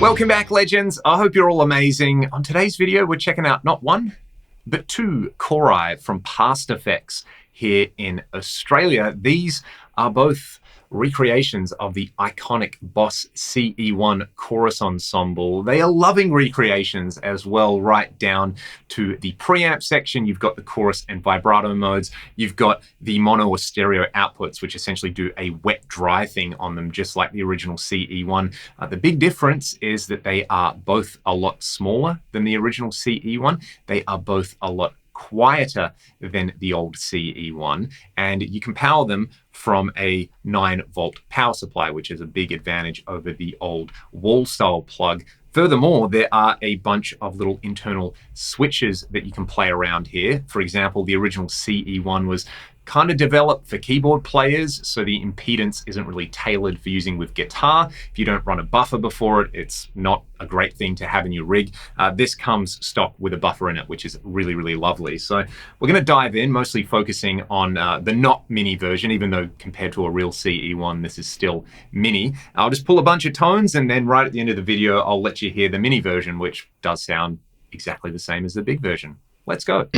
Welcome back, legends. I hope you're all amazing. On today's video, we're checking out not one, but two Core from PastFx here in Australia. These are both recreations of the iconic Boss CE-1 chorus ensemble. They are loving recreations as well, right down to the preamp section. You've got the chorus and vibrato modes. You've got the mono or stereo outputs, which essentially do a wet-dry thing on them, just like the original CE-1. The big difference is that they are both a lot smaller than the original CE-1. They are both a lot quieter than the old CE-1, and you can power them from a 9-volt power supply, which is a big advantage over the old wall-style plug. Furthermore, there are a bunch of little internal switches that you can play around here. For example, the original CE-1 was kind of developed for keyboard players, so the impedance isn't really tailored for using with guitar. If you don't run a buffer before it, it's not a great thing to have in your rig. This comes stock with a buffer in it, which is really, really lovely. So we're going to dive in, mostly focusing on the not mini version, even though compared to a real CE-1, this is still mini. I'll just pull a bunch of tones, and then right at the end of the video, I'll let you hear the mini version, which does sound exactly the same as the big version. Let's go.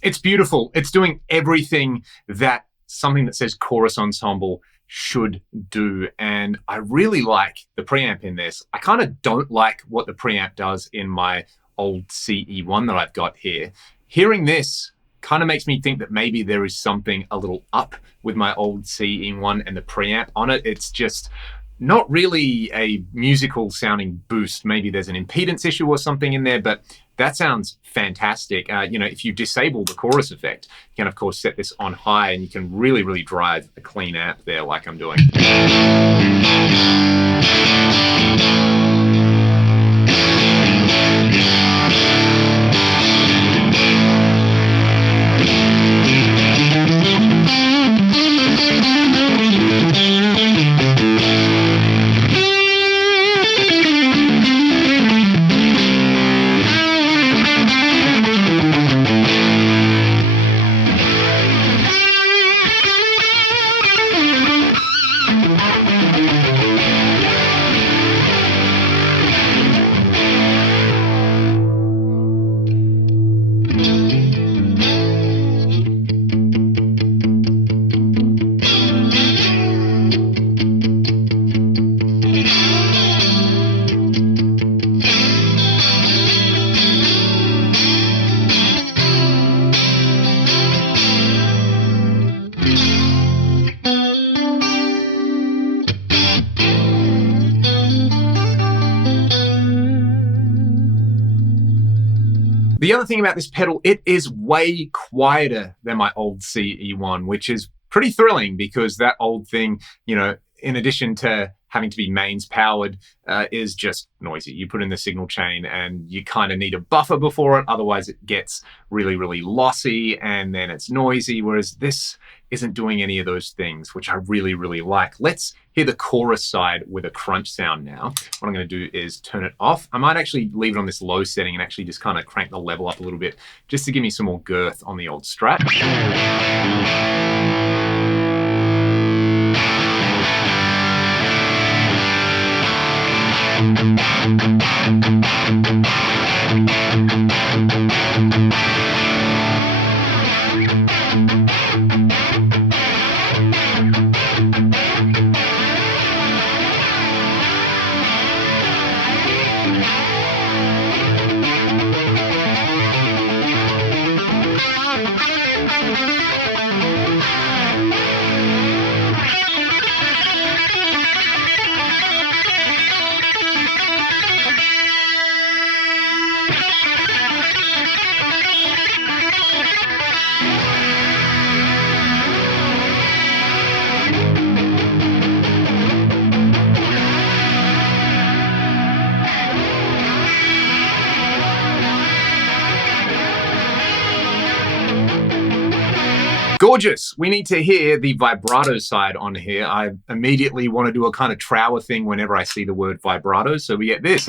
It's beautiful. It's doing everything that something that says chorus ensemble should do. And I really like the preamp in this. I kind of don't like what the preamp does in my old CE-1 that I've got here. Hearing this kind of makes me think that maybe there is something a little up with my old CE-1 and the preamp on it. It's just not really a musical sounding boost. Maybe there's an impedance issue or something in there, but that sounds fantastic. If you disable the chorus effect, you can of course set this on high, and you can really, really drive a clean amp there like I'm doing. The other thing about this pedal, it is way quieter than my old CE-1, which is pretty thrilling because that old thing, you know, in addition to having to be mains powered, is just noisy. You put in the signal chain and you kind of need a buffer before it, otherwise it gets really, really lossy and then it's noisy, whereas this isn't doing any of those things, which I really, really like. Let's hear the chorus side with a crunch sound now. What I'm going to do is turn it off. I might actually leave it on this low setting and actually just kind of crank the level up a little bit just to give me some more girth on the old Strat. Gorgeous. We need to hear the vibrato side on here. I immediately want to do a kind of trower thing whenever I see the word vibrato. So we get this.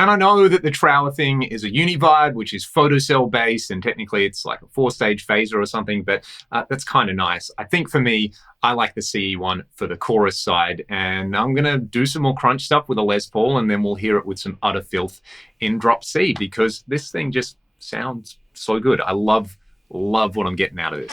And I know that the trower thing is a univibe, which is photocell based, and technically it's like a 4-stage phaser or something, but that's kind of nice. I think for me, I like the CE-1 for the chorus side, and I'm gonna do some more crunch stuff with a Les Paul, and then we'll hear it with some utter filth in drop C, because this thing just sounds so good. I love what I'm getting out of this.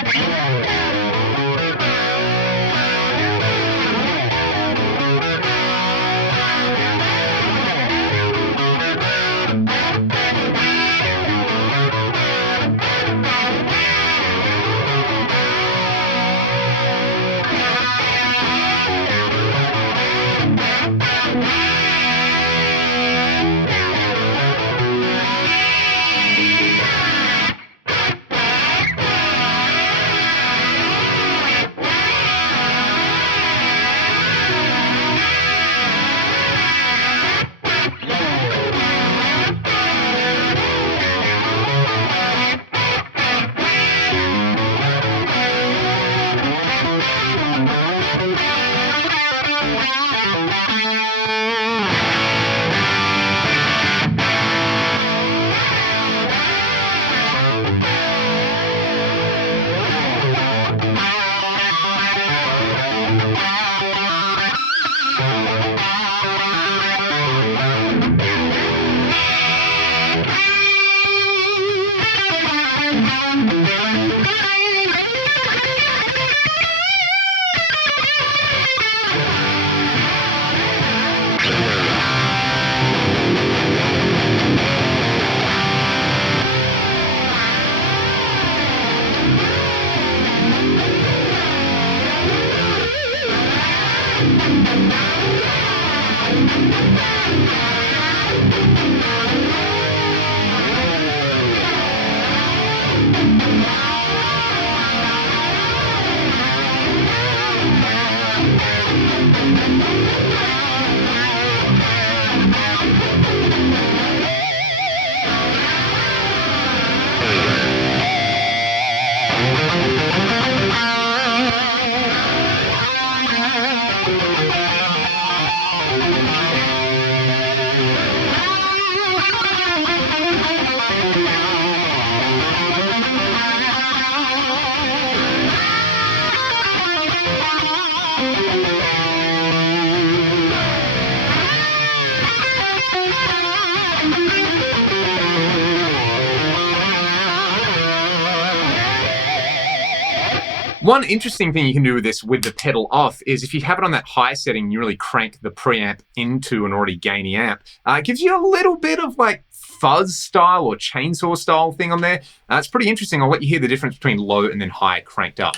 One interesting thing you can do with this with the pedal off is if you have it on that high setting, you really crank the preamp into an already gainy amp. It gives you a little bit of like fuzz style or chainsaw style thing on there. It's pretty interesting. I'll let you hear the difference between low and then high cranked up.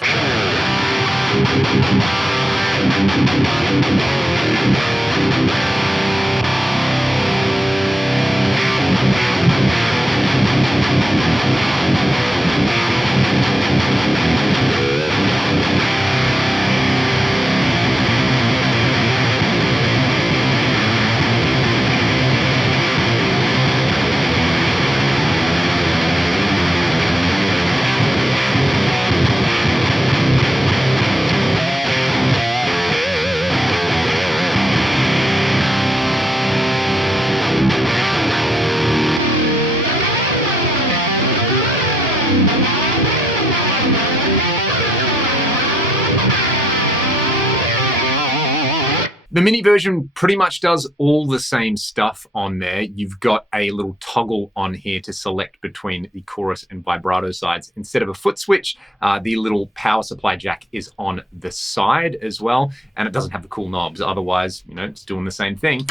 The mini version pretty much does all the same stuff on there. You've got a little toggle on here to select between the chorus and vibrato sides. Instead of a foot switch, the little power supply jack is on the side as well, and it doesn't have the cool knobs. Otherwise, you know, it's doing the same thing.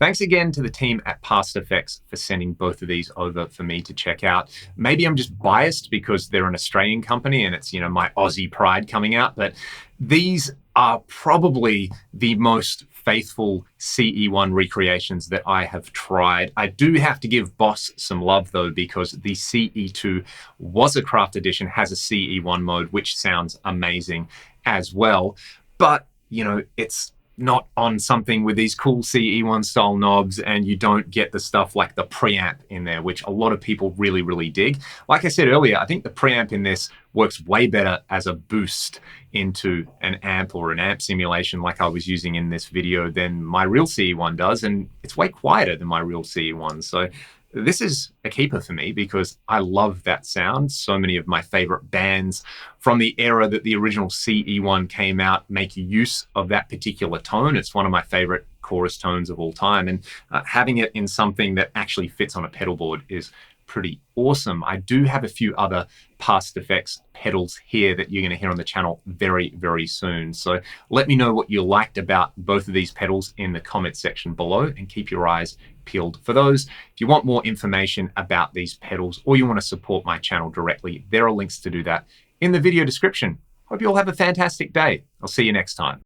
Thanks again to the team at PastFx for sending both of these over for me to check out. Maybe I'm just biased because they're an Australian company and it's, you know, my Aussie pride coming out, but these are probably the most faithful CE-1 recreations that I have tried. I do have to give Boss some love though, because the CE2 was a craft edition, has a CE1 mode, which sounds amazing as well. But, you know, it's not on something with these cool CE1 style knobs, and you don't get the stuff like the preamp in there, which a lot of people really, really dig. Like I said earlier, I think the preamp in this works way better as a boost into an amp or an amp simulation like I was using in this video than my real CE1 does, and it's way quieter than my real CE1. So this is a keeper for me because I love that sound. So many of my favorite bands from the era that the original CE1 came out make use of that particular tone. It's one of my favorite chorus tones of all time. And having it in something that actually fits on a pedal board is pretty awesome. I do have a few other PastFx pedals here that you're going to hear on the channel very, very soon. So let me know what you liked about both of these pedals in the comment section below, and keep your eyes peeled for those. If you want more information about these pedals or you want to support my channel directly, there are links to do that in the video description. Hope you all have a fantastic day. I'll see you next time.